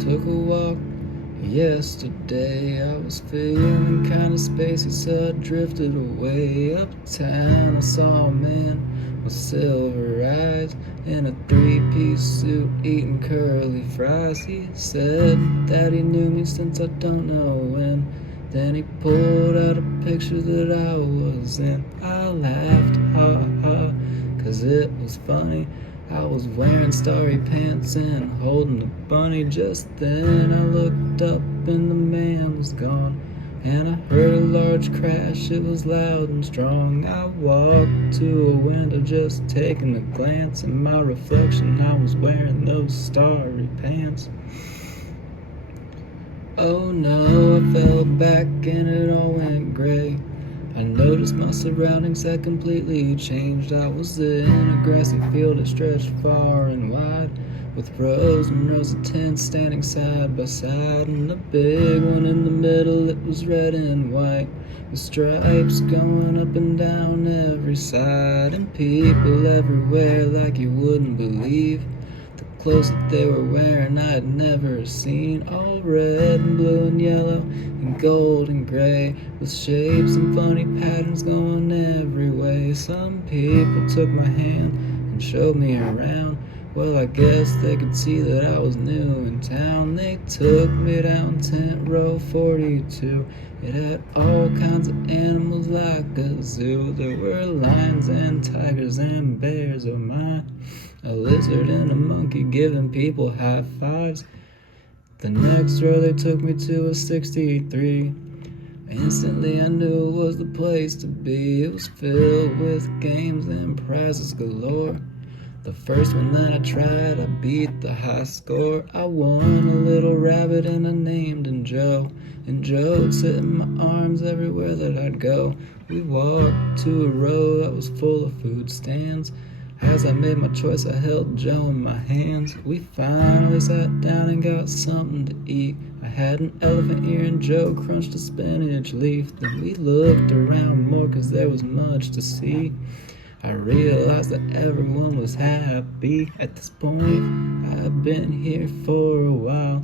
Took a walk yesterday. I was feeling kinda spacey, so I drifted away. Uptown I saw a man with silver eyes in a three-piece suit eating curly fries. He said that he knew me since I don't know when. Then he pulled out a picture that I was in. I laughed, ha ha, 'cause it was funny. I was wearing starry pants and holding a bunny. Just then I looked up and the man was gone, and I heard a large crash, it was loud and strong. I walked to a window just taking a glance. In my reflection I was wearing those starry pants. Oh no, I fell back and it all went gray. I noticed my surroundings had completely changed. I was in a grassy field that stretched far and wide, with rows and rows of tents standing side by side, and the big one in the middle, it was red and white, with stripes going up and down every side, and people everywhere like you wouldn't believe. The clothes that they were wearing I'd never seen, all red and blue and yellow and gold and gray, with shapes and funny patterns going every way. Some people took my hand and showed me around. Well, I guess they could see that I was new in town. They took me down tent row 42. It had all kinds of animals like a zoo. There were lions and tigers and bears, oh my. A lizard and a monkey giving people high fives. The next row they took me to a 63. Instantly I knew it was the place to be. It was filled with games and prizes galore. The first one that I tried, I beat the high score. I won a little rabbit and I named him Joe. And Joe would sit in my arms everywhere that I'd go. We walked to a row that was full of food stands. As I made my choice, I held Joe in my hands. We finally sat down and got something to eat. I had an elephant ear and Joe crunched a spinach leaf. Then we looked around more 'cause there was much to see. I realized that everyone was happy. At this point, I've been here for a while.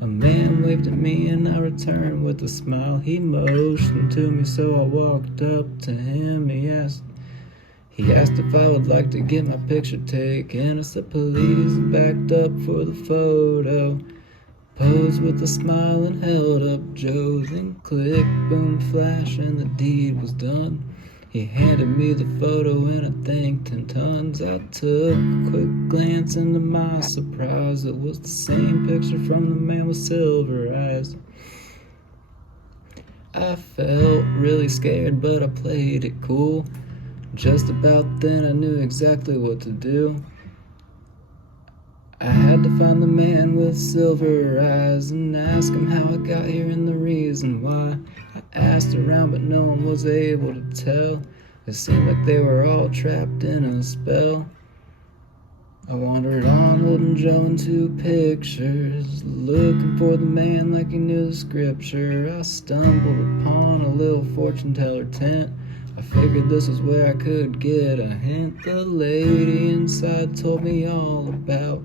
A man waved at me and I returned with a smile. He motioned to me, so I walked up to him. He asked if I would like to get my picture taken. I said please, and backed up for the photo. Posed with a smile and held up Joe's, and click, boom, flash, and the deed was done. He handed me the photo and I thanked him tons. I took a quick glance, and to my surprise, it was the same picture from the man with silver eyes. I felt really scared, but I played it cool. Just about then I knew exactly what to do. I had to find the man with silver eyes and ask him how I got here and the reason why. I asked around but no one was able to tell. It seemed like they were all trapped in a spell. I wandered on holding Joe in two pictures, looking for the man like he knew the scripture. I stumbled upon a little fortune teller tent. I figured this was where I could get a hint. The lady inside told me all about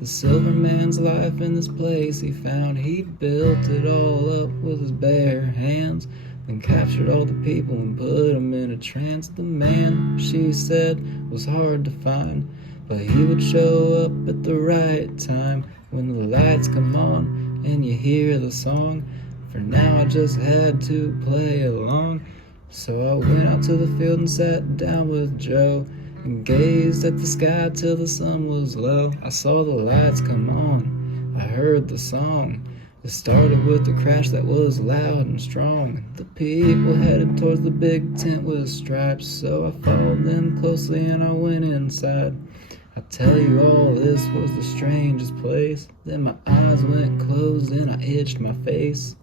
the silver man's life in this place he found. He built it all up with his bare hands, then captured all the people and put them in a trance. The man, she said, was hard to find, but he would show up at the right time when the lights come on and you hear the song. For now I just had to play along. So I went out to the field and sat down with Joe and gazed at the sky till the sun was low. I saw the lights come on, I heard the song. It started with a crash that was loud and strong. The people headed towards the big tent with stripes, so I followed them closely and I went inside. I tell you, all this was the strangest place. Then my eyes went closed and I itched my face.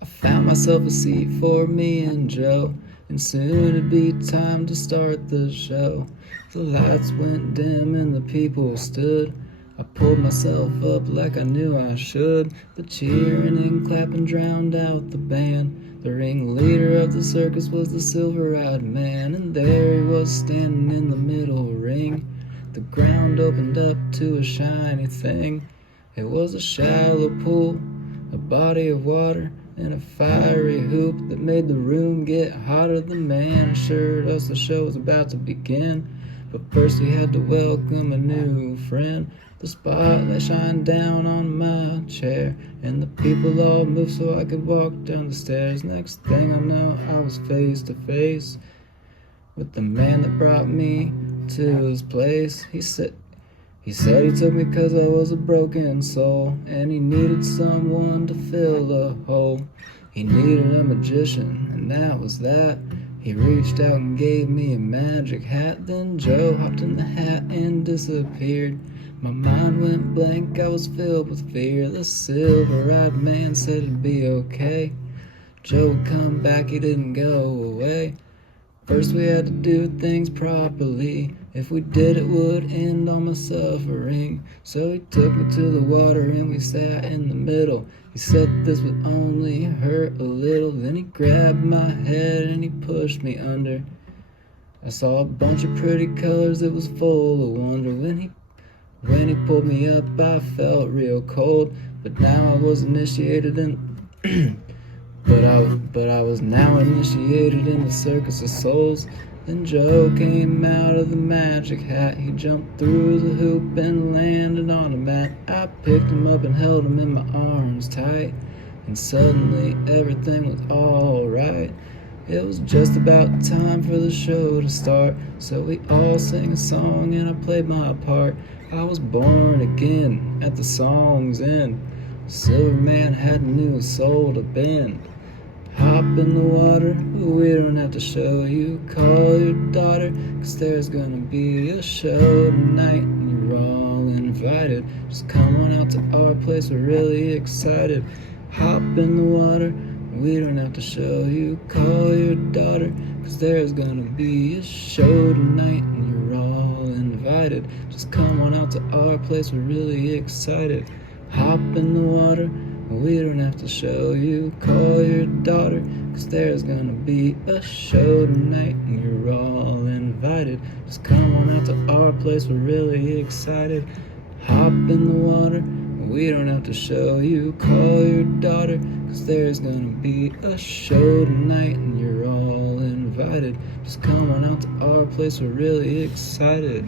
I found myself a seat for me and Joe, and soon it'd be time to start the show. The lights went dim and the people stood. I pulled myself up like I knew I should. The cheering and clapping drowned out the band. The ringleader of the circus was the silver-eyed man, and there he was standing in the middle ring. The ground opened up to a shiny thing. It was a shallow pool, a body of water, and a fiery hoop that made the room get hotter. The man assured us the show was about to begin, but first we had to welcome a new friend. The spotlight shined down on my chair, and the people all moved so I could walk down the stairs. Next thing I know, I was face to face with the man that brought me to his place. He said he took me 'cause I was a broken soul, and he needed someone to fill the hole. He needed a magician, and that was that. He reached out and gave me a magic hat. Then Joe hopped in the hat and disappeared. My mind went blank, I was filled with fear. The silver-eyed man said it'd be okay. Joe would come back, he didn't go away. First we had to do things properly. If we did, it would end all my suffering. So he took me to the water and we sat in the middle. He said this would only hurt a little. Then he grabbed my head and he pushed me under. I saw a bunch of pretty colors, it was full of wonder. When he pulled me up, I felt real cold. But now I was initiated in But I was now initiated in the Circus of Souls. Then Joe came out of the magic hat. He jumped through the hoop and landed on a mat. I picked him up and held him in my arms tight, and suddenly everything was alright. It was just about time for the show to start, so we all sang a song and I played my part. I was born again at the song's end. Silverman had a new soul to bend. Hop in the water, we don't have to show you. Call your daughter, 'cause there's gonna be a show tonight. You're all invited, just come on out to our place, we're really excited. Hop in the water, we don't have to show you. Call your daughter, 'cause there's gonna be a show tonight. And you're all invited, just come on out to our place, we're really excited. Hop in the water, we don't have to show you. Call your daughter, 'cause there's gonna be a show tonight. And you're all invited, just come on out to our place, we're really excited. Hop in the water, we don't have to show you. Call your daughter, 'cause there's gonna be a show tonight. And you're all invited, just come on out to our place, we're really excited.